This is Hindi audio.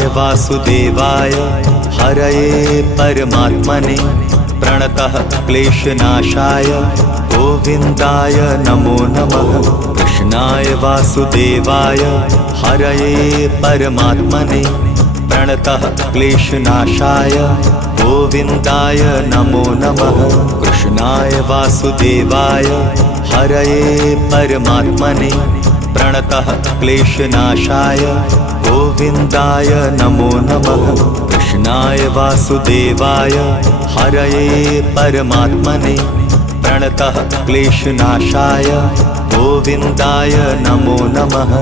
कृष्णाय वासुदेवाय हरये परमात्मने प्रणतः क्लेशनाशाय गोविन्दाय नमो नमः। कृष्णाय वासुदेवाय हरये परमात्मने प्रणतः क्लेशनाशाय गोविन्दाय नमो नमः। कृष्णाय वासुदेवाय हरये परमात्मने प्रणतः क्लेशनाशाय गोविन्दाय नमो नमः। कृष्णाय वासुदेवाय हरये परमात्मने प्रणतः क्लेशनाशाय गोविन्दाय नमो नमः।